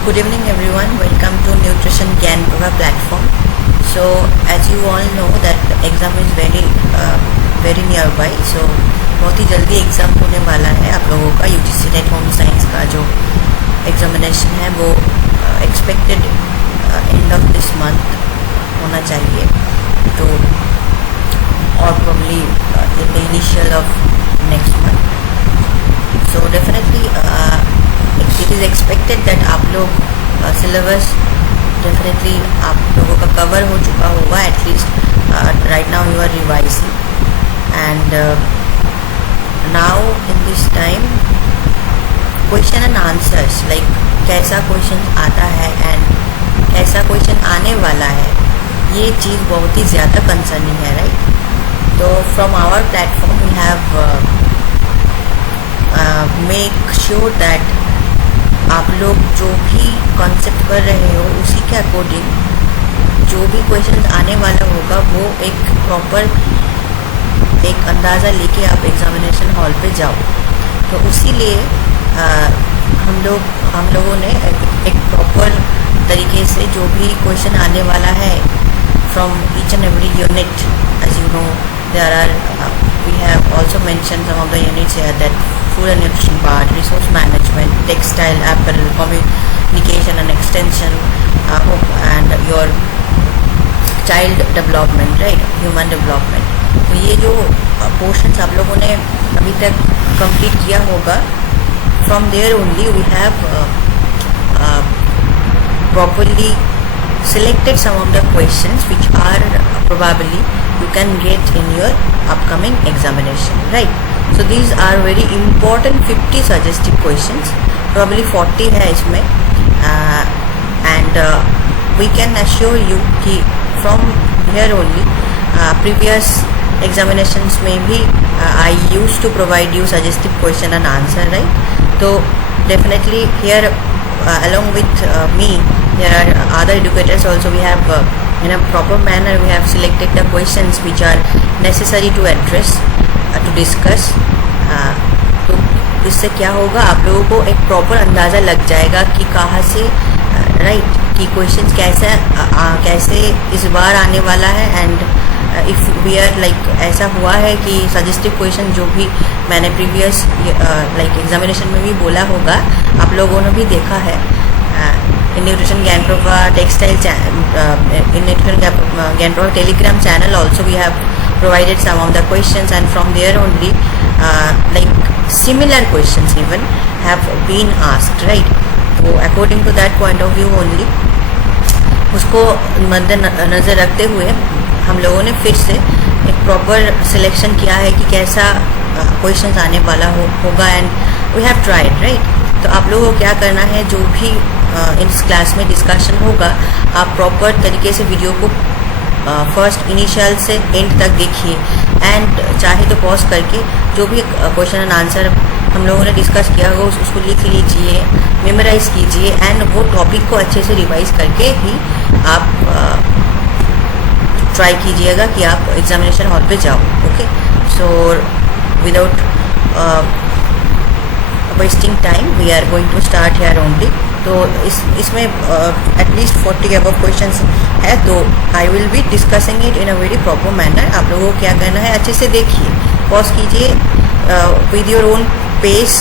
Good evening everyone, welcome to Nutrition Gyan Prabha platform. So as you all know that the exam is very nearby, so बहुत ही जल्दी exam होने वाला है आप लोगों का। यूजीसी नेट होम साइंस का जो एग्जामिनेशन है वो expected end of this month होना चाहिए, तो और probably in the initial of next month. So definitely it is expected that आप लोग सिलेबस डेफिनेटली आप लोगों का कवर हो चुका होगा। At least right now you are revising and now in this time question and answers, like कैसा question आता है एंड कैसा क्वेश्चन आने वाला है, ये चीज़ बहुत ही ज़्यादा कंसर्निंग है, राइट। तो from our platform we have make sure that आप लोग जो भी कॉन्सेप्ट कर रहे हो उसी के अकॉर्डिंग जो भी क्वेश्चन आने वाला होगा वो एक प्रॉपर एक अंदाज़ा लेके आप एग्जामिनेशन हॉल पे जाओ। तो इसीलिए हम लोगों ने एक प्रॉपर तरीके से जो भी क्वेश्चन आने वाला है from each and every unit, as you know there are we have also mention some of the units here that food and nutrition part, resource management, textile, apparel, communication and extension, and your child development, right, human development. तो ये जो portions आप लोगों ने अभी तक complete किया होगा, from there only we have properly selected some of the questions which are probably you can get in your upcoming examination, right. So these are very important 50 suggestive questions, probably 40 है इसमें, and we can assure you कि from here only previous examinations में भी I used to provide you suggestive question and answer, right. So definitely here along with me there are other educators also. We have in a proper manner we have selected the questions which are necessary to address to discuss. तो इससे क्या होगा, आप लोगों को एक proper अंदाज़ा लग जाएगा कि कहाँ से राइट कि क्वेश्चंस कैसे इस बार आने वाला है। And if we are like ऐसा हुआ है कि सजेस्टिव क्वेश्चन जो भी मैंने प्रीवियस लाइक एग्जामिनेशन में भी बोला होगा, आप लोगों ने भी देखा है in Nutrition Gyan Prabha textile in Nutrition Gyan Prabha telegram channel also we have provided some of the questions, and from there only like similar questions even have been asked, right. So according to that point of view only उसको मद्देनज़र रखते हुए हम लोगों ने फिर से एक प्रॉपर सिलेक्शन किया है कि कैसा क्वेश्चंस आने वाला होगा, and we have tried, right. तो आप लोगों को क्या करना है, जो भी इस क्लास में डिस्कशन होगा आप प्रॉपर तरीके से वीडियो को फर्स्ट इनिशियल से एंड तक देखिए, एंड चाहे तो पॉज करके जो भी क्वेश्चन एंड आंसर हम लोगों ने डिस्कस किया होगा उसको लिख लीजिए, मेमोराइज कीजिए, एंड वो टॉपिक को अच्छे से रिवाइज करके ही आप ट्राई कीजिएगा कि आप एग्जामिनेशन हॉल पे जाओ। Okay, so without wasting time we are going to start here only. तो इसमें एटलीस्ट 40 अबव क्वेश्चंस है, तो I will be discussing it in a very proper manner. आप लोगों को क्या करना है, अच्छे से देखिए, पॉज कीजिए, विद योर ओन पेस,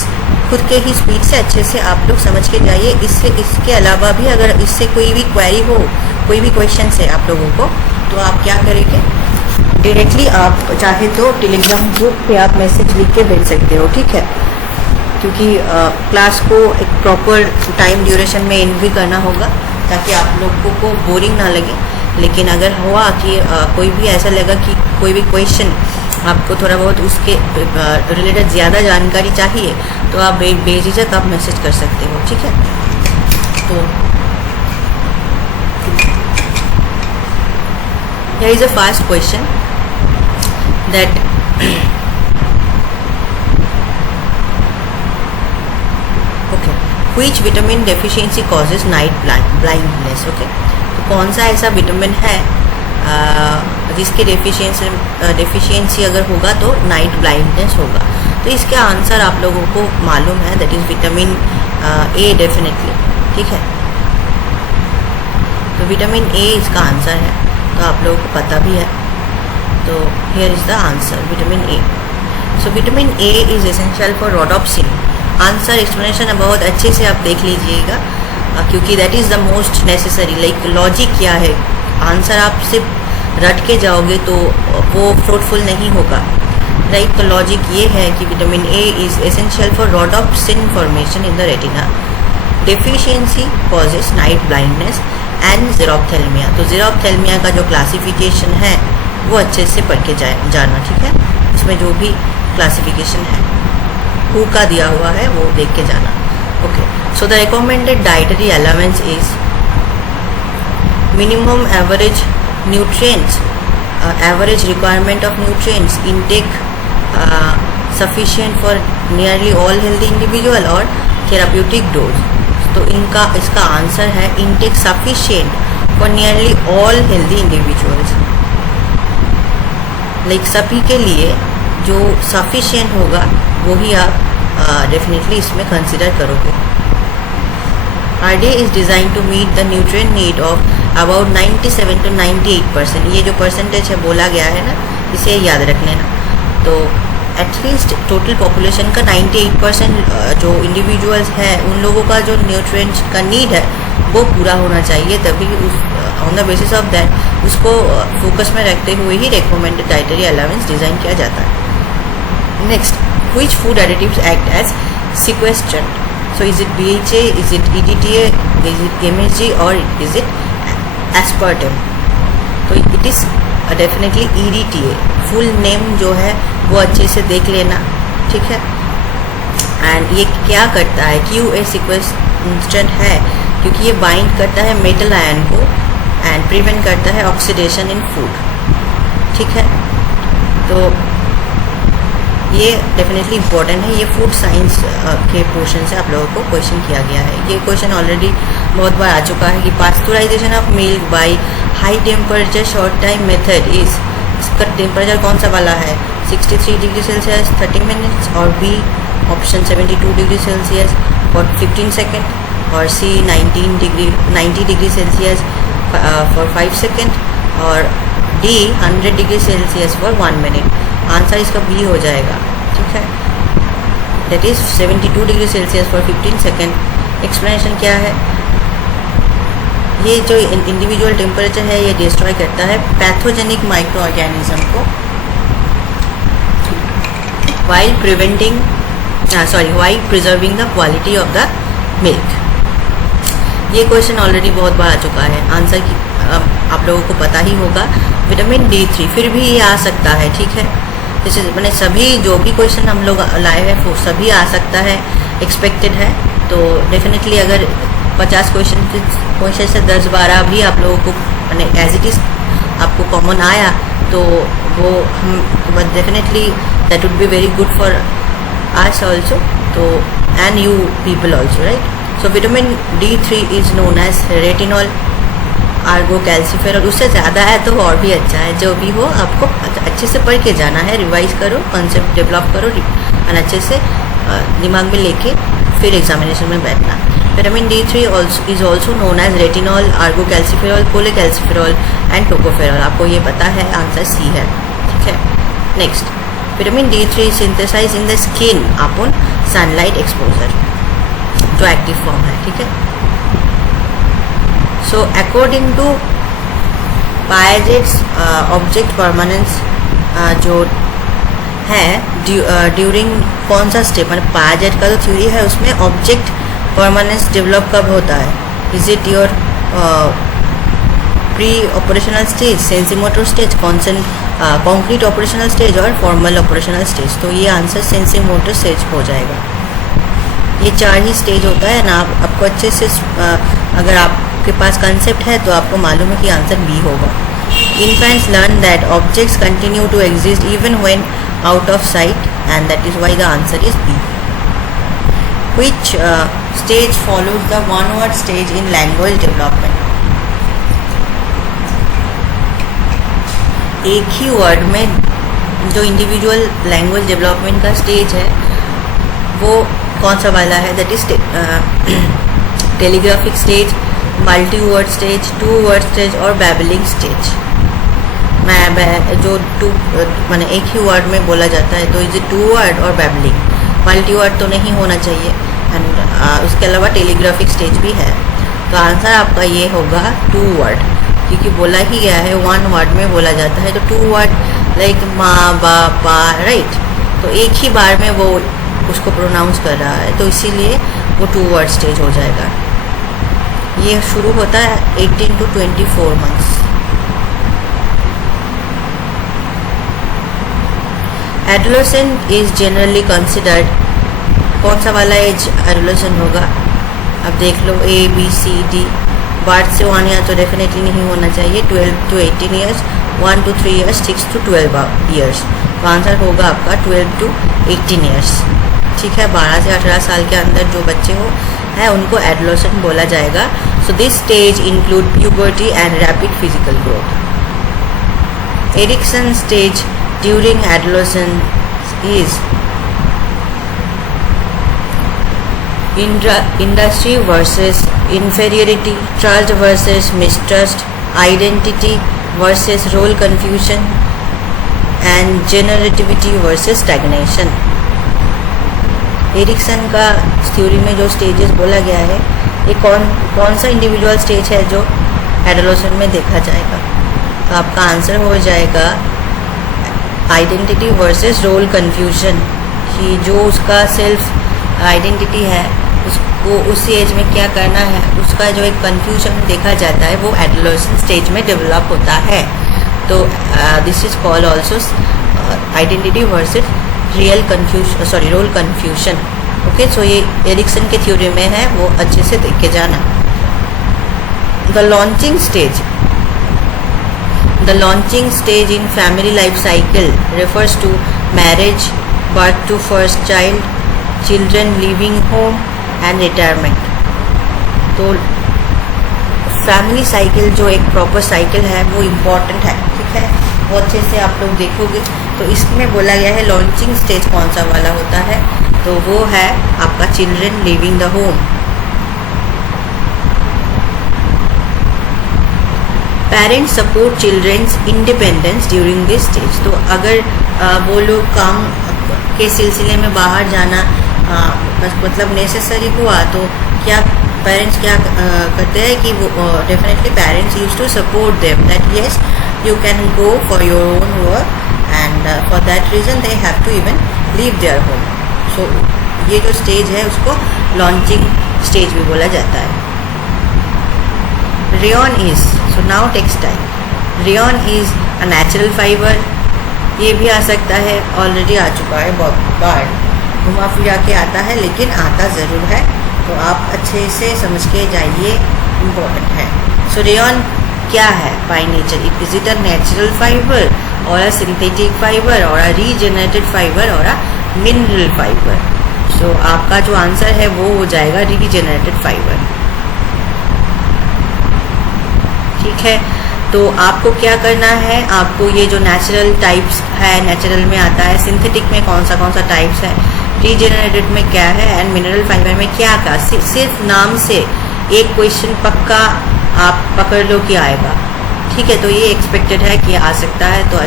खुद के ही स्पीड से अच्छे से आप लोग समझ के जाइए। इसके अलावा भी अगर इससे कोई भी क्वेरी हो, कोई भी क्वेश्चन है आप लोगों को, तो आप क्या करेंगे, डायरेक्टली आप चाहे तो टेलीग्राम ग्रुप पे आप मैसेज लिख के भेज सकते हो, ठीक है, क्योंकि क्लास को एक प्रॉपर टाइम ड्यूरेशन में एंड भी करना होगा ताकि आप लोगों को बोरिंग ना लगे। लेकिन अगर हुआ कि कोई भी ऐसा लगा कि कोई भी क्वेश्चन आपको थोड़ा बहुत उसके रिलेटेड ज़्यादा जानकारी चाहिए, तो आप बेझिझक आप मैसेज कर सकते हो, ठीक है। तो here is a fast question that okay, which vitamin deficiency causes night blindness? Okay, तो कौन सा ऐसा विटामिन है जिसके डेफिशिएंसी अगर होगा तो नाइट ब्लाइंडनेस होगा। तो इसका आंसर आप लोगों को मालूम है, that is vitamin A definitely, ठीक है। तो विटामिन ए इसका आंसर है, तो आप लोगों को पता भी है। तो here is the answer vitamin A. So vitamin A is essential for rhodopsin. Answer explanation बहुत अच्छे से आप देख लीजिएगा, क्योंकि that is the most necessary. Like logic क्या है, आंसर आप सिर्फ रट के जाओगे तो वो फ्रूटफुल नहीं होगा, राइट। तो लॉजिक ये है कि vitamin A is essential for rhodopsin formation in the retina. Deficiency causes night blindness and xerophthalmia. तो ज़ीरोफ्थेल्मिया का जो क्लासिफिकेशन है वो अच्छे से पढ़ के जाना, ठीक है। इसमें जो भी क्लासिफिकेशन है हु का दिया हुआ है वो देख के जाना। Okay, so the recommended dietary allowance is minimum average nutrients, average requirement of nutrients intake sufficient for nearly all healthy individual और थेराप्यूटिक डोज। तो इसका आंसर है intake sufficient for nearly all healthy individuals. Like सभी के लिए जो sufficient होगा वही आप डेफिनेटली इसमें कंसिडर करोगे। RDA is design to meet the nutrient need of about 97 to 98%। ये जो परसेंटेज है बोला गया है ना, इसे याद रख लेना। तो एटलीस्ट टोटल पॉपुलेशन का 98% जो इंडिविजुअल्स है उन लोगों का जो न्यूट्रिएंट्स का नीड है वो पूरा होना चाहिए, तभी on the basis of that उसको फोकस में रखते हुए ही रिकमेंडेड डाइटरी अलाउंस डिज़ाइन किया जाता है। Next, which food additives act as sequestrant. So is it BHA, is it EDTA, is it MSG और इज इट एस्पर्टम। तो it is definitely EDTA। Full name जो है वो अच्छे से देख लेना, ठीक है। एंड ये क्या करता है, क्यों ए सिक्वेस्ट्रेंट है, क्योंकि ये बाइंड करता है मेटल आयन को एंड प्रिवेंट करता है ऑक्सीडेशन इन फूड, ठीक है। तो ये डेफिनेटली इम्पॉर्टेंट है। ये फूड साइंस के पोर्शन से आप लोगों को क्वेश्चन किया गया है। ये क्वेश्चन ऑलरेडी बहुत बार आ चुका है कि pasteurization of milk by high temperature short time method is, इसका टेम्परेचर कौन सा वाला है, 63 डिग्री सेल्सियस 30 मिनट्स, और B option 72 degree Celsius for 15 second, और C 90 degree Celsius for 5 second, और D 100 degree Celsius for 1 minute. Answer इसका B हो जाएगा, ठीक है। That is 72 degree Celsius for 15 second. Explanation क्या है, ये जो इंडिविजुअल टेम्परेचर है ये डिस्ट्रॉय करता है पैथोजेनिक माइक्रो ऑर्गेनिज्म को while preserving the quality of the milk। ये क्वेश्चन ऑलरेडी बहुत बार आ चुका है। आंसर की आप लोगों को पता ही होगा, विटामिन D3। फिर भी ये आ सकता है, ठीक है। जैसे मैंने सभी जो भी क्वेश्चन हम लोग लाए हैं वो सभी आ सकता है, एक्सपेक्टेड है। तो डेफिनेटली अगर 50 क्वेश्चन से 10-12 भी आप लोगों को मैंने एज इट इज़ आपको कॉमन आया तो वो हम definitely that would be very good for us also, तो and you people also, right? So vitamin D3 is known as retinol, argocalciferol। उससे ज़्यादा है तो और भी अच्छा है। जो भी हो आपको अच्छे से पढ़ के जाना है, रिवाइज करो, कॉन्सेप्ट डेवलप करो और अच्छे से दिमाग में लेके फिर एग्जामिनेशन में बैठना। Vitamin D3 is also known as retinol, ergocalciferol, cholecalciferol and tocopherol. आपको ये पता है, आंसर सी है, ठीक है। Next, vitamin D3 synthesize in the skin upon sunlight exposure, जो एक्टिव फॉर्म है, ठीक है। So according to Piaget's object permanence जो है ड्यूरिंग कौन सा स्टेप, मतलब पायजेट का जो थ्योरी है उसमें ऑब्जेक्ट परमानेंस डेवलप कब होता है, is it your pre operational stage, sensorimotor stage, concrete operational stage और फॉर्मल ऑपरेशनल स्टेज। तो ये आंसर सेंसीमोटर स्टेज हो जाएगा। ये 4 ही स्टेज होता है ना। आपको अच्छे से अगर आपके पास कंसेप्ट है तो आपको मालूम है कि आंसर बी होगा। Infants learn that objects continue to exist even when out of sight and that is why the answer is B. Which stage follows the one word stage in language development. एक ही word में जो individual language development का stage है वो कौन सा वाला है, that is telegraphic stage, multi word stage, 2 word stage और बैबलिंग स्टेज। मैं जो माने एक ही वर्ड में बोला जाता है, तो इज इट 2 वर्ड और बैबलिंग। मल्टी वर्ड तो नहीं होना चाहिए। एंड उसके अलावा टेलीग्राफिक स्टेज भी है। तो आंसर आपका ये होगा 2 वर्ड, क्योंकि बोला ही गया है 1 वर्ड में बोला जाता है। तो 2 वर्ड लाइक माँ, बा, पा, राइट। तो एक ही बार में वो उसको प्रोनाउंस कर रहा है, तो इसीलिए वो 2 वर्ड स्टेज हो जाएगा। ये शुरू होता है 18 to 24 months. Adolescent is generally considered, कौन सा वाला एज एडोलेसेंट होगा? अब देख लो, A, B, C, D। Birth से 1 ईयर तो डेफिनेटली नहीं होना चाहिए। 12 to 18 years, 1 to 3 years, 6 to 12 years. तो आंसर होगा आपका 12 to 18 ईयर्स। ठीक है, 12 से 18 साल के अंदर जो बच्चे हो है उनको एडोलेसेंट बोला जाएगा। So this stage include puberty and rapid physical growth. Erikson stage during adolescence is industry versus inferiority, trust versus mistrust, identity versus role confusion, and generativity versus stagnation। Erikson का थ्योरी में जो stages बोला गया है, ये कौन सा individual stage है जो एडोलेसेंट में देखा जाएगा? तो आपका आंसर हो जाएगा आइडेंटिटी वर्सेस रोल कन्फ्यूजन, कि जो उसका सेल्फ आइडेंटिटी है उसको उसी एज में क्या करना है, उसका जो एक कन्फ्यूजन देखा जाता है वो एडोलेसेंट स्टेज में डेवलप होता है। तो this is called also identity versus role confusion. Okay, so ये एरिक्सन के थ्योरी में है, वो अच्छे से देख के जाना। The launching stage in family life cycle refers to marriage, birth to first child, children leaving home and retirement। तो फैमिली साइकिल जो एक प्रॉपर साइकिल है वो इम्पॉर्टेंट है। ठीक है, वो अच्छे से आप लोग देखोगे। तो इसमें बोला गया है लॉन्चिंग स्टेज कौन सा वाला होता है, तो वो है आपका children living the home. Parents support children's independence during this stage. तो अगर वो लोग काम के सिलसिले में बाहर जाना मतलब नेसेसरी हुआ, तो क्या पेरेंट्स क्या करते हैं कि वो definitely parents use to support them that yes you can go for your own work, and for that reason they have to even leave their home. So ये जो स्टेज है उसको लॉन्चिंग स्टेज भी बोला जाता है। Rayon is, so now textile. Rayon is a natural fibre. ये भी आ सकता है, ऑलरेडी आ चुका है बहुत बार, घुमा फिरा के आता है, लेकिन आता ज़रूर है। तो आप अच्छे से समझ के जाइए, इम्पोर्टेंट है। सो रेयॉन क्या है by nature? Is it a natural fibre और अ सिंथेटिक फाइबर और अ रीजेनरेटेड फाइबर और अ मिनरल फाइबर? सो आपका जो आंसर है वो हो जाएगा रीजेनरेटेड फाइबर। ठीक है, तो आपको क्या करना है, आपको ये जो नेचुरल टाइप्स है, नेचुरल में आता है, सिंथेटिक में कौन सा टाइप्स है, रीजेनरेटेड में क्या है, एंड मिनरल फाइबर में क्या का, सिर्फ नाम से एक क्वेश्चन पक्का आप पकड़ लो कि आएगा। ठीक है, तो ये एक्सपेक्टेड है कि आ सकता है। तो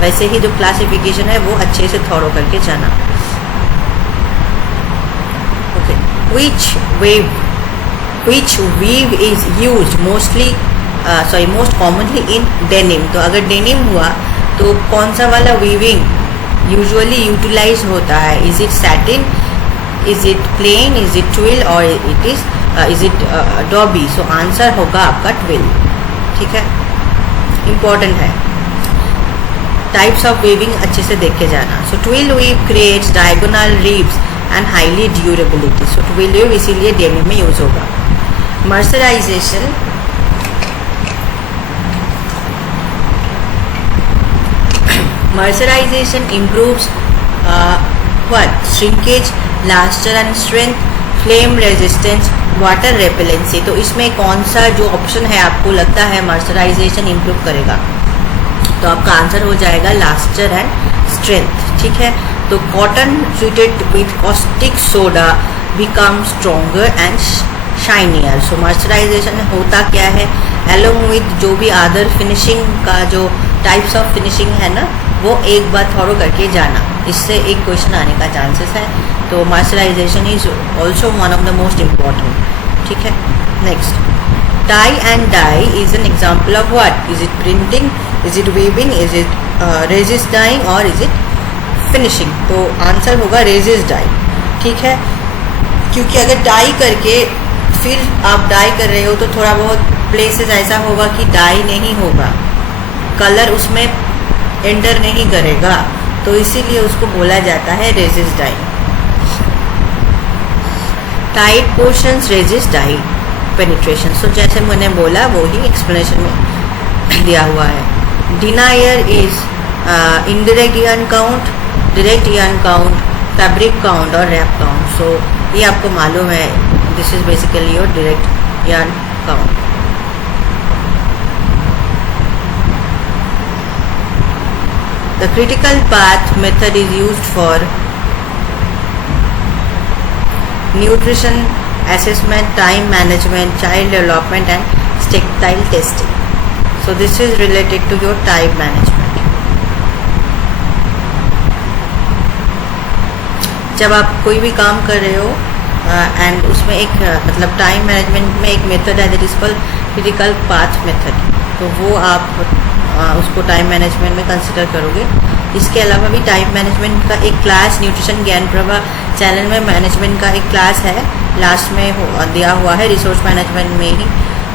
वैसे ही जो क्लासिफिकेशन है वो अच्छे से थॉरो करके जाना। Okay, which weave is used most commonly in denim? तो अगर डेनिम हुआ तो कौन सा वाला वीविंग यूजुअली यूटिलाइज होता है? Is it satin, is it plain, is it twill और is it dobby? So answer होगा आपका ट्विल। ठीक है, इम्पॉर्टेंट है। टाइप्स ऑफ वीविंग अच्छे से देख के जाना। So twill weave creates diagonal ribs and highly durability. So twill weave इसीलिए डेनिम में यूज होगा। Mercerization, Mercerization improves shrinkage, luster and strength, flame resistance, water repellency। तो इसमें कौन सा जो ऑप्शन है आपको लगता है मर्सराइजेशन इम्प्रूव करेगा? तो आपका आंसर हो जाएगा लास्टर एंड स्ट्रेंथ। ठीक है, तो cotton treated with caustic soda become stronger and shinier. So moisturisation होता क्या है, along with जो भी अदर फिनिशिंग का जो टाइप्स ऑफ फिनिशिंग है ना, वो एक बार थॉरो करके जाना, इससे एक क्वेश्चन आने का चांसेस है. तो moisturization is also one of the most important. ठीक है. Next, tie and dye is an example of what? Is it printing, is it weaving, is it resist dyeing और इज इट फिनिशिंग? तो answer होगा resist dye. ठीक है. क्योंकि अगर die करके फिर आप डाई कर रहे हो तो थोड़ा बहुत प्लेसेस ऐसा होगा कि डाई नहीं होगा, कलर उसमें एंटर नहीं करेगा, तो इसीलिए उसको बोला जाता है resist dye. Tight portions resist dye penetration. So जैसे मैंने बोला वो ही एक्सप्लेनेशन में दिया हुआ है. Denier is indirect yarn count, direct yarn count, fabric count और रैप काउंट. सो ये आपको मालूम है, this is basically your direct yarn count. The critical path method is used for nutrition assessment, time management, child development and tactile testing. So this is related to your time management. जब आप कोई भी काम कर रहे हो and उसमें एक मतलब टाइम मैनेजमेंट में एक मेथड है that is called critical path method, तो वो आप उसको टाइम मैनेजमेंट में कंसिडर करोगे. इसके अलावा भी टाइम मैनेजमेंट का एक क्लास न्यूट्रिशन ज्ञान प्रभा चैनल में मैनेजमेंट का एक क्लास है, लास्ट में दिया हुआ है रिसोर्स मैनेजमेंट में ही.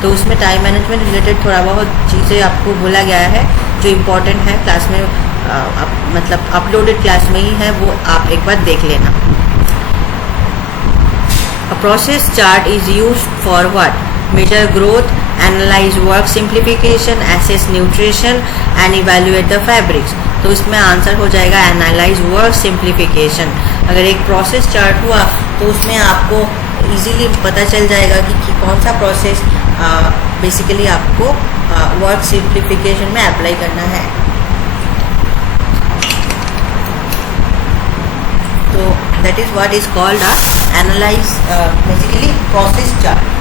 तो उसमें टाइम मैनेजमेंट रिलेटेड थोड़ा बहुत चीज़ें आपको बोला गया है जो इम्पोर्टेंट है क्लास में, मतलब अपलोडेड क्लास में ही है, वो आप एक बार देख लेना. A process chart is used for what? Measure growth, analyze work simplification, assess nutrition and evaluate the fabrics. तो इसमें आंसर हो जाएगा एनालाइज वर्क सिंप्लीफिकेशन. अगर एक प्रोसेस चार्ट हुआ तो उसमें आपको इजीली पता चल जाएगा कि कौन सा प्रोसेस बेसिकली आपको वर्क सिंप्लीफिकेशन में अप्लाई करना है. तो that is what is called analyse basically process chart.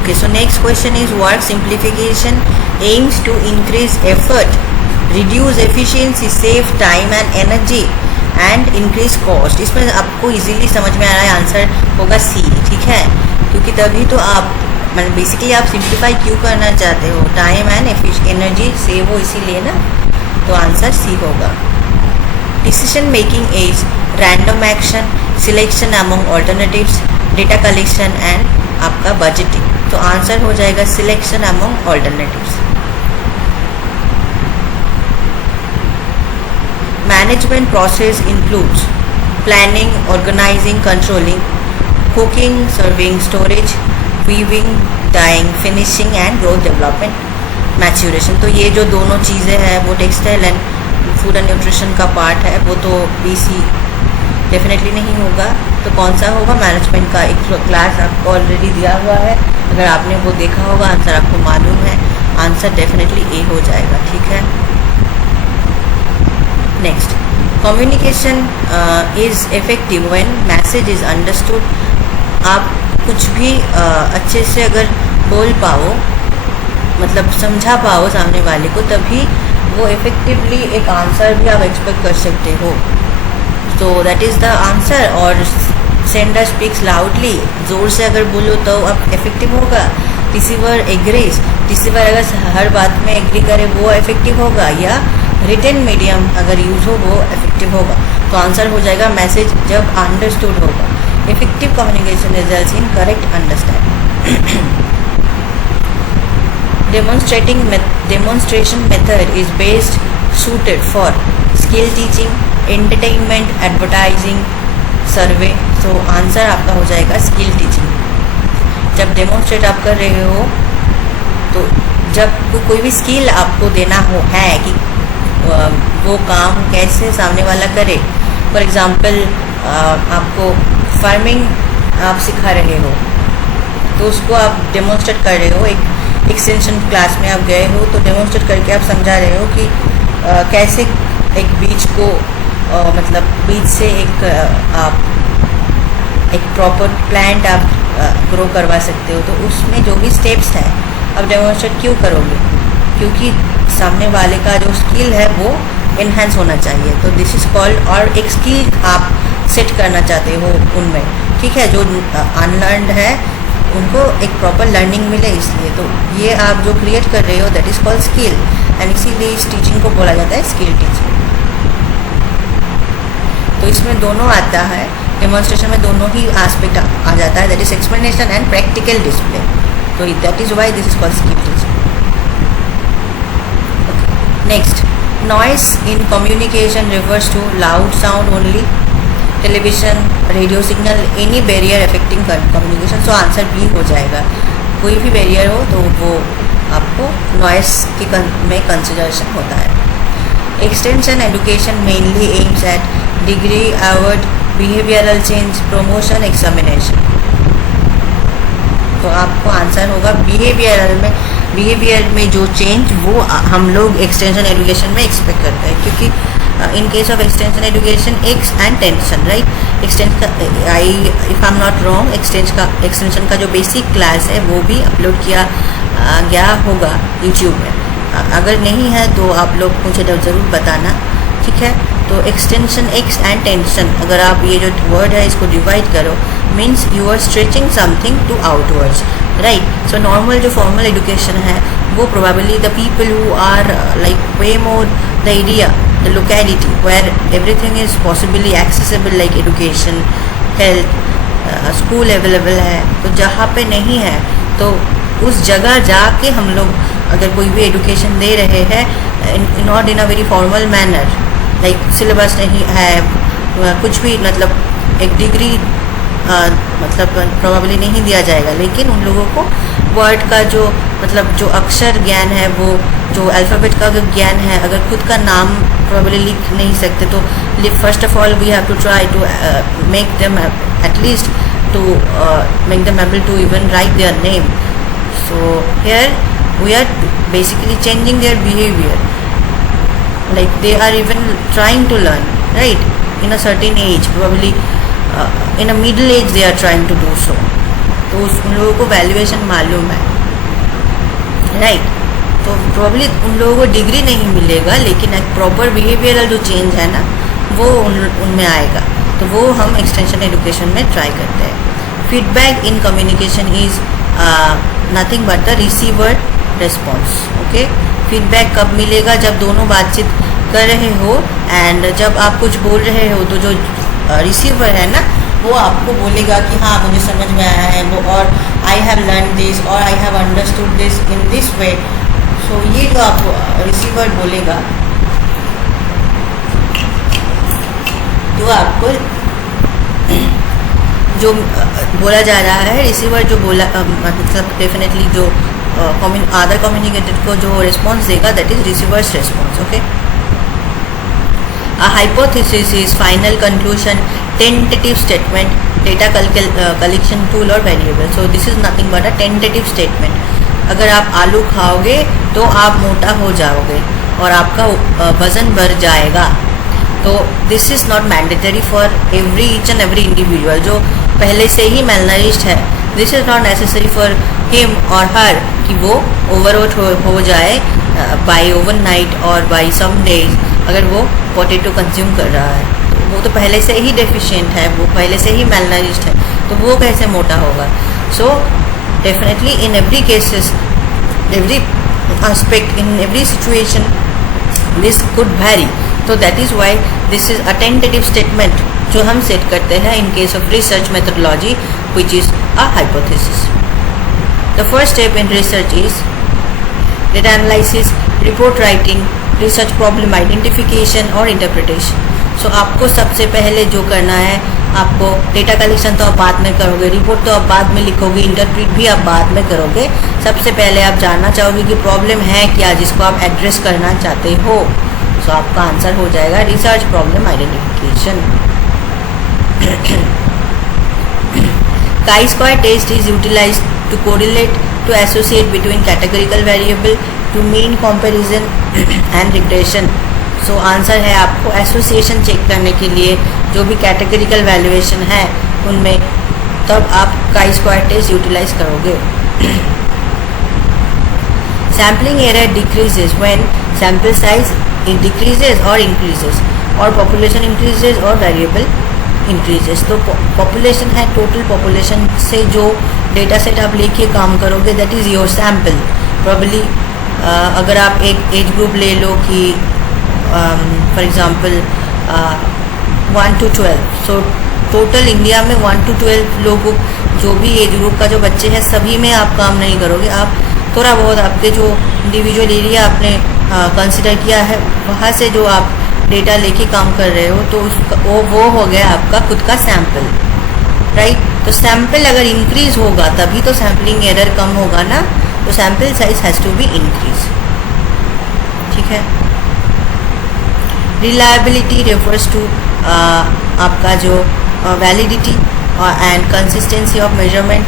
Okay, so next question is work simplification aims to increase effort, reduce efficiency, save time and energy and increase cost. इसमें आपको easily समझ में आ रहा है, answer होगा सी. ठीक है. क्योंकि तभी तो आप मतलब बेसिकली आप सिंप्लीफाई क्यों करना चाहते हो, टाइम एंड एनर्जी सेव हो इसीलिए ना. तो आंसर सी होगा. Decision making is random action, selection among alternatives, data collection and आपका बजटिंग. तो आंसर हो जाएगा selection among alternatives. Management process includes planning, organizing, controlling, cooking, serving, storage, weaving, dyeing, finishing and growth development, maturation. तो ये जो दोनों चीज़ें हैं वो textile and food and nutrition का पार्ट है, वो तो बीसी डेफिनेटली नहीं होगा. तो कौन सा होगा? मैनेजमेंट का एक क्लास आपको ऑलरेडी दिया हुआ है, अगर आपने वो देखा होगा आंसर आपको मालूम है, आंसर डेफिनेटली ए हो जाएगा. ठीक है. Next, communication is effective when message is understood. आप कुछ भी अच्छे से अगर बोल पाओ, मतलब समझा पाओ सामने वाले को, तभी वो इफेक्टिवली एक आंसर भी आप एक्सपेक्ट कर सकते हो. तो दैट इज़ द आंसर. और सेंडर स्पीक्स लाउडली, ज़ोर से अगर बोलो तो अब इफेक्टिव होगा. रिसीवर एग्रीज, रिसीवर अगर हर बात में एग्री करे वो इफेक्टिव होगा, या रिटन मीडियम अगर यूज हो वो इफेक्टिव होगा. तो आंसर हो जाएगा मैसेज जब अंडरस्टूड होगा. Effective communication results in correct understanding. Demonstration method is best suited for skill teaching, entertainment, advertising, survey. So answer आपका हो जाएगा स्किल टीचिंग. जब डेमोन्स्ट्रेट आप कर रहे हो, तो जब कोई भी स्किल आपको देना हो है कि वो काम कैसे सामने वाला करे। फॉर एग्ज़ाम्पल आपको फार्मिंग आप सिखा रहे हो, तो उसको आप डेमोन्स्ट्रेट कर रहे हो, एक एक्सटेंशन क्लास में आप गए हो तो डेमोन्स्ट्रेट करके आप समझा रहे हो कि कैसे एक बीज को मतलब बीज से आप एक प्रॉपर प्लांट आप ग्रो करवा सकते हो। तो उसमें जो भी स्टेप्स हैं आप डेमोन्स्ट्रेट क्यों करोगे, क्योंकि सामने वाले का जो स्किल है वो इन्हेंस होना चाहिए। तो दिस इज़ कॉल्ड, और एक स्किल आप सेट करना चाहते हो उनमें, ठीक है, जो अनलर्नड है उनको एक प्रॉपर लर्निंग मिले इसलिए। तो ये आप जो क्रिएट कर रहे हो that is called skill, and इसीलिए इस टीचिंग को बोला जाता है स्किल टीचिंग। तो इसमें दोनों आता है, डेमोन्स्ट्रेशन में दोनों ही एस्पेक्ट आ जाता है, that is explanation and practical display. तो that is why this is called skill teaching. Next, noise in communication refers to loud sound only, television, radio signal, any barrier affecting communication. So answer B हो जाएगा, कोई भी barrier हो तो वो आपको noise में कंसिडरेशन होता है। Extension education mainly aims at degree award behavioural change promotion examination. तो आपको आंसर होगा बिहेवियर में जो चेंज वो हम लोग एक्सटेंशन एजुकेशन में एक्सपेक्ट करते हैं, क्योंकि in case of extension education x and tension, right. If I am not wrong, extension का जो बेसिक क्लास है वो भी अपलोड किया गया होगा यूट्यूब में। अगर नहीं है तो आप लोग मुझे ज़रूर बताना, ठीक है। तो एक्सटेंशन एक्स एंड टेंशन, अगर आप ये जो वर्ड है इसको डिवाइड करो, means you are stretching something to outwards, right. So normal जो फॉर्मल एजुकेशन है वो probably the people who are like way more the area, the locality where everything is possibly accessible, like education, health, school available है। तो जहाँ पे नहीं है तो उस जगह जाके हम लोग अगर कोई भी एजुकेशन दे रहे हैं not in a very formal manner, like syllabus नहीं है, कुछ भी मतलब एक डिग्री मतलब प्रोबेबली नहीं दिया जाएगा, लेकिन उन लोगों को वर्ड का जो मतलब जो अक्षर ज्ञान है, वो जो अल्फ़ाबेट का जो ज्ञान है, अगर खुद का नाम प्रोबेबली लिख नहीं सकते तो first of all we have to try to make them at least to make them able to even write their name. So here we are basically changing their behavior, like they are even trying to learn, right, in a certain age, probably in a middle age they are trying to do so. तो उन लोगों को valuation मालूम है, right. तो probably उन लोगों को डिग्री नहीं मिलेगा, लेकिन एक प्रॉपर बिहेवियरल जो चेंज है ना वो उनमें आएगा। तो वो हम एक्सटेंशन एजुकेशन में ट्राई करते हैं। Feedback in communication is nothing but the receiver response, okay. Feedback कब मिलेगा, जब दोनों बातचीत कर रहे हो एंड जब आप कुछ बोल रहे हो तो जो रिसीवर है ना वो आपको बोलेगा कि हाँ मुझे समझ में आया है वो, और आई हैव लर्न दिस और I have understood this in this way. So ये जो आप रिसीवर बोलेगा तो आपको जो बोला जा रहा है, रिसीवर जो बोला मतलब डेफिनेटली जो अदर कम्युनिकेटेड को जो रिस्पॉन्स देगा that is receiver's response, okay. A hypothesis is final conclusion, tentative statement, data collection tool और variable. So this is nothing but a tentative statement. अगर आप आलू खाओगे तो आप मोटा हो जाओगे और आपका वजन बढ़ जाएगा। तो this is not mandatory for each and every individual जो पहले से ही मेलनरिश्ड है। This is not necessary for him और हर कि वो ओवरवेट हो जाए बाय ओवरनाइट और बाय सम डेज। अगर वो पोटैटो कंज्यूम कर रहा है तो वो तो पहले से ही डेफिशिएंट है, वो पहले से ही मेलनरिश्ड है, तो वो कैसे मोटा होगा। So definitely in every cases, every aspect, in every situation this could vary. So that is why this is a tentative statement जो हम सेट करते हैं in case of research methodology which is a hypothesis. The first step in research is data analysis, report writing, research problem identification और interpretation. So आपको सबसे पहले जो करना है, आपको डेटा कलेक्शन तो आप बाद में करोगे, रिपोर्ट तो आप बाद में लिखोगे, इंटरप्रेट भी आप बाद में करोगे। सबसे पहले आप जानना चाहोगे कि प्रॉब्लम है क्या जिसको आप एड्रेस करना चाहते हो। सो सो आपका आंसर हो जाएगा research problem identification. chi-square test is utilized to correlate, to associate between categorical variable, to mean comparison and regression। So answer है आपको एसोसिएशन चेक करने के लिए जो भी कैटेगरिकल वैल्यूएशन है उनमें, तब आप chi-square टेस्ट यूटिलाइज करोगे। Sampling error decreases when sample size decreases और इंक्रीजेज, और पॉपुलेशन इंक्रीजेज और वेरिएबल इंक्रीजेस। तो पॉपुलेशन है टोटल पॉपुलेशन से जो डेटा सेट आप लेके काम करोगे, that is your sample. Probably अगर आप एक एज ग्रुप ले लो कि for example 1 to 12, so total India में 1 to 12 लोगों, जो भी एज ग्रुप का जो बच्चे हैं सभी में आप काम नहीं करोगे। आप थोड़ा बहुत आपके जो इंडिविजुअल एरिया आपने कंसिडर किया है वहाँ से जो आप डेटा लेके काम कर रहे हो, तो उसका वो हो गया आपका खुद का सैम्पल, राइट। तो सैम्पल अगर इंक्रीज होगा तभी तो सैम्पलिंग एरर कम होगा ना, तो sample size has to be increase, ठीक है। रिलायबिलिटी रेफर्स टू आपका जो validity and consistency of measurement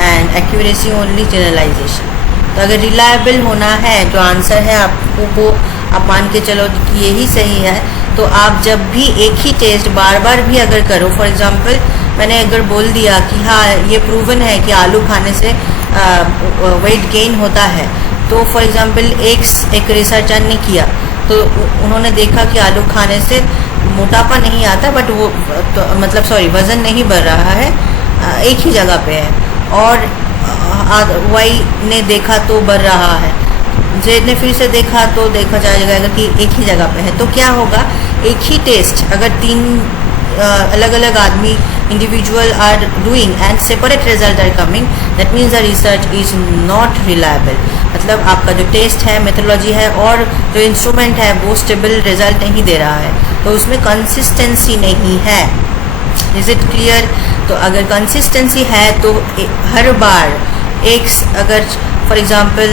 and accuracy only generalization. तो अगर रिलायबल होना है तो आंसर है आपको वो आप मान के चलो कि यही सही है, तो आप जब भी एक ही टेस्ट बार बार भी अगर करो, फॉर एग्जांपल मैंने अगर बोल दिया कि हाँ ये प्रूवन है कि आलू खाने से वेट गेन होता है, तो फॉर एग्जांपल एक रिसर्चर ने किया तो उन्होंने देखा कि आलू खाने से मोटापा नहीं आता, बट वो तो मतलब वज़न नहीं बढ़ रहा है, एक ही जगह पे है, और वाई ने देखा तो बढ़ रहा है, जेड ने फिर से देखा तो देखा जाएगा कि एक ही जगह पे है। तो क्या होगा, एक ही टेस्ट अगर 3 अलग अलग आदमी individual are doing and separate result are coming, that means the research is not reliable. मतलब आपका जो टेस्ट है, मेथोडोलॉजी है और जो इंस्ट्रूमेंट है वो स्टेबल रिजल्ट नहीं दे रहा है, तो उसमें कंसिस्टेंसी नहीं है। Is it clear? तो अगर कंसिस्टेंसी है तो हर बार अगर फॉर एग्जांपल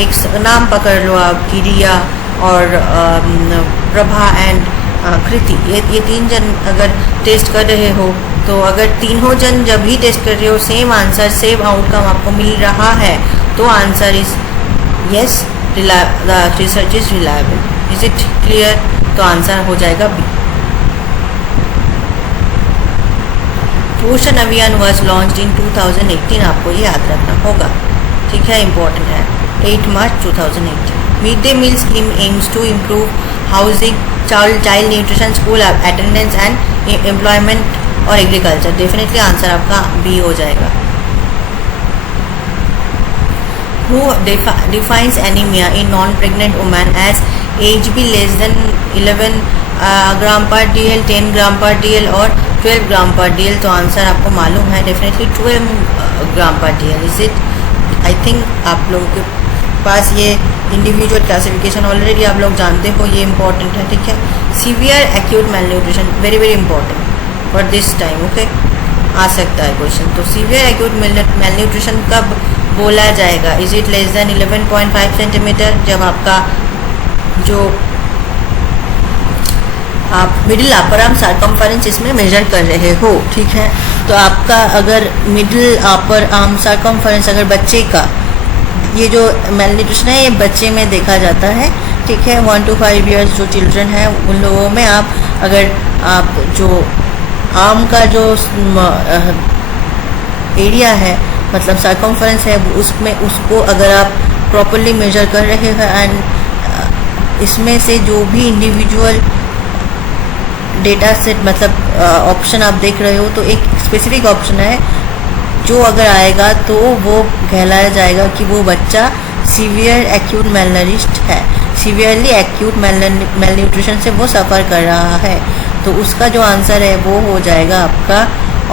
एक नाम पकड़ लो आप, गिरिया और प्रभा एंड कृति, ये 3 जन अगर टेस्ट कर रहे हो, तो अगर तीनों जन जब भी टेस्ट कर रहे हो सेम आंसर सेम आउटकम आपको मिल रहा है, तो answer is yes, the research is reliable. Is it clear? तो आंसर हो जाएगा बी। पोषण अभियान वॉज लॉन्च्ड इन 2018, आपको ये याद रखना होगा, ठीक है, इंपॉर्टेंट है। 8 March 2018। Mid day meal scheme aims to improve housing, child nutrition, school attendance and employment और एग्रीकल्चर। डेफिनेटली आंसर आपका बी हो जाएगा। Who defines anemia in non-pregnant women as HB less than 11 ग्राम पर DL, 10 ग्राम पर DL और 12 ग्राम पर DL। तो answer आपको मालूम है डेफिनेटली 12 ग्राम पर DL। Is it? I think आप लोगों के पास ये इंडिविजुअल क्लासिफिकेशन ऑलरेडी आप लोग जानते हो, ये इंपॉर्टेंट है, ठीक है। Severe acute malnutrition, very very important for this time, okay, आ सकता है क्वेश्चन। तो सीवियर एक्यूट मेल न्यूट्रिशन कब बोला जाएगा? Is it less than 11.5 centimetre, जब आपका जो आप मिडिल अपर आर्म सर्कमफरेंस इसमें मेजर कर रहे हो, ठीक है। तो आपका अगर मिडिल अपर आर्म सर्कमफरेंस अगर बच्चे का, ये जो मेल न्यूट्रिशन है ये बच्चे में देखा जाता है, ठीक है। 1 to 5 ईयर्स जो चिल्ड्रन है उन लोगों में आप जो आर्म का जो एरिया है, मतलब सर्कमफरेंस है, उसमें उसको अगर आप प्रॉपरली मेजर कर रहे हो एंड इसमें से जो भी इंडिविजुअल डेटा सेट मतलब ऑप्शन आप देख रहे हो, तो एक स्पेसिफिक ऑप्शन है जो अगर आएगा तो वो कहलाया जाएगा कि वो बच्चा सीवियर एक्यूट मेलनरिश्ड है, सीवियरली एक्यूट मेल न्यूट्रिशन से वो सफ़र कर रहा है। तो उसका जो आंसर है वो हो जाएगा आपका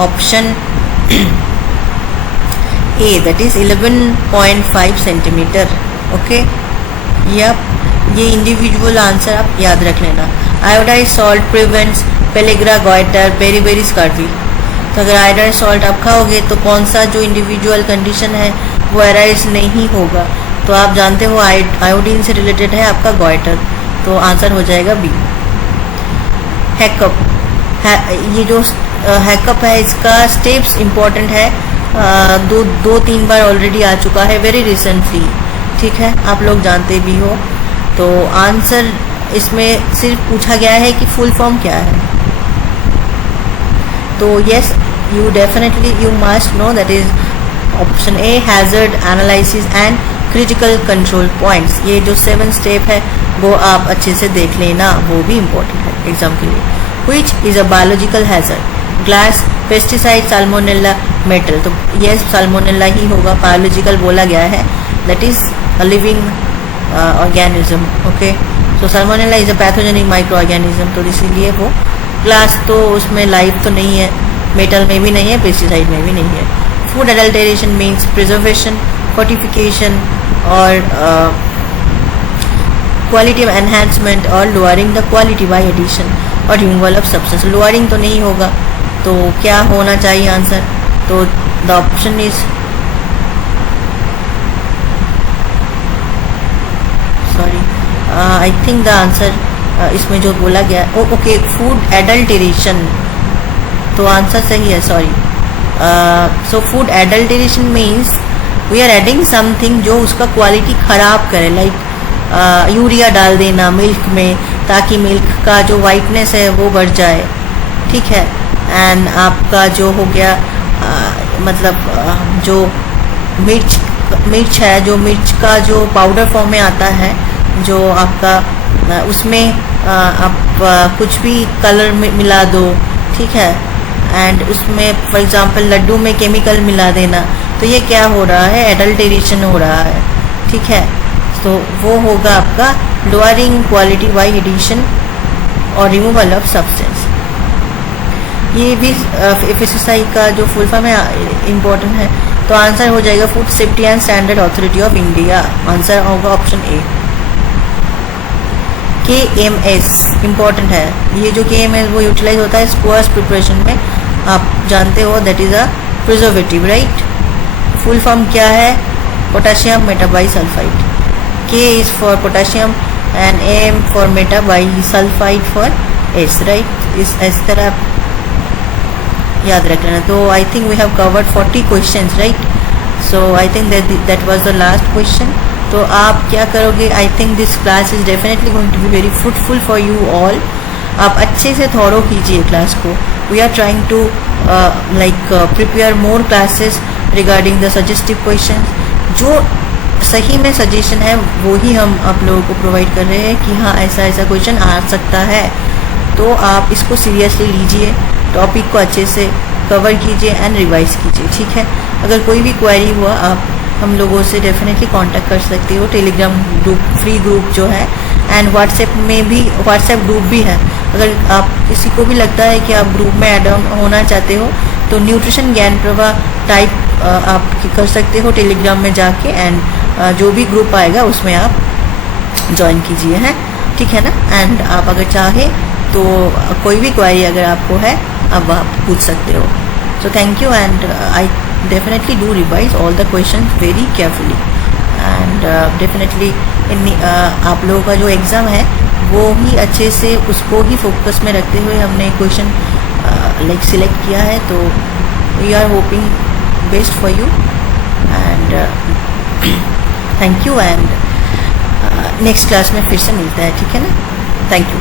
option A, that is 11.5 centimeter, okay. ये इंडिविजुअल आंसर आप याद रख लेना। Iodize salt prevents pellagra goitre beri scurvy. तो अगर आयोडाइज सॉल्ट आप खाओगे तो कौन सा जो इंडिविजुअल कंडीशन है वो अराइज नहीं होगा। तो आप जानते हो आयोडीन से रिलेटेड है आपका गॉइटर। तो आंसर हो जाएगा बी। हैकअप ये जो हैकअप है इसका स्टेप्स इम्पॉर्टेंट है, दो तीन बार ऑलरेडी आ चुका है वेरी रिसेंटली, ठीक है, आप लोग जानते भी हो। तो आंसर इसमें सिर्फ पूछा गया है कि फुल फॉर्म क्या है। तो yes, you definitely you must know, that is option A, hazard analysis and critical control points. ये जो 7 स्टेप है वो आप अच्छे से देख लेना, वो भी इम्पोर्टेंट है एग्जाम के लिए। Which is a biological hazard, glass, pesticide, salmonella, metal. तो यस, साल्मोनेला ही होगा, बायोलॉजिकल बोला गया है, that is a living organism. Okay, so salmonella is a pathogenic micro organism, तो इसीलिए वो ग्लास तो उसमें लाइफ तो नहीं है, मेटल में भी नहीं है, पेस्टिसाइड में भी नहीं है। Food adulteration means preservation, fortification और क्वालिटी एनहांसमेंट और lowering the quality by addition और रिमूवल ऑफ सब्सटेंस। लोअरिंग तो नहीं होगा, तो क्या होना चाहिए आंसर? तो the option is sorry, I think the answer इसमें जो बोला गया ओके, फूड एडल्टेरेशन, तो आंसर सही है, sorry. So food adulteration means we are adding something जो उसका क्वालिटी खराब करे, लाइक यूरिया डाल देना मिल्क में ताकि मिल्क का जो वाइटनेस है वो बढ़ जाए, ठीक है। एंड आपका जो हो गया मतलब जो मिर्च है, जो मिर्च का जो पाउडर फॉर्म में आता है, जो आपका उसमें आप कुछ भी कलर मिला दो, ठीक है, एंड उसमें फॉर एग्जांपल लड्डू में केमिकल मिला देना, तो ये क्या हो रहा है? एडल्टेरेशन हो रहा है, ठीक है। तो वो होगा आपका लोअरिंग क्वालिटी बाय एडिशन और रिमूवल ऑफ सब्सटेंस। ये भी एफएसएसआई का जो फुल फॉर्म है इम्पोर्टेंट है, तो आंसर हो जाएगा food safety and standard authority of India, answer होगा ऑप्शन ए। KMS इम्पॉर्टेंट है, ये जो KMS वो यूटिलाइज होता है स्क्वाश प्रिपरेशन में, आप जानते हो, that is a preservative, right. Full form क्या है? Potassium metabisulphide. K is for potassium and M for metabisulfite for S, right? इस तरह याद रख लेना। तो I think we have covered 40 questions, right. So I think that was the last question. तो आप क्या करोगे? I think this class is definitely going to be very fruitful for you all. आप अच्छे से थॉरो कीजिए क्लास को। We are trying to prepare more classes regarding the suggestive question. जो सही में सजेशन है वो ही हम आप लोगों को प्रोवाइड कर रहे हैं कि हाँ ऐसा ऐसा क्वेश्चन आ सकता है, तो आप इसको सीरियसली लीजिए, टॉपिक को अच्छे से कवर कीजिए एंड रिवाइज कीजिए, ठीक है। अगर कोई भी क्वेरी हुआ आप हम लोगों से डेफिनेटली कांटेक्ट कर सकते हो। टेलीग्राम ग्रुप, फ्री ग्रुप जो है, एंड व्हाट्सएप में भी व्हाट्सएप ग्रुप भी है। अगर आप किसी को भी लगता है कि आप ग्रुप में ऐड ऑन होना चाहते हो तो न्यूट्रिशन ज्ञान प्रवाह टाइप आप कर सकते हो टेलीग्राम में जाके, एंड जो भी ग्रुप आएगा उसमें आप ज्वाइन कीजिए, हैं, ठीक है ना। एंड आप अगर चाहे तो कोई भी क्वेरी अगर आपको है अब आप पूछ सकते हो। So thank you, and I definitely do revise all the question very carefully, and definitely आप लोगों का जो एग्ज़ाम है वो ही अच्छे से उसको ही फोकस में रखते हुए हमने क्वेश्चन सिलेक्ट किया है। तो we are hoping best for you, and thank you, and next class में फिर से मिलता है, ठीक है ना। Thank you.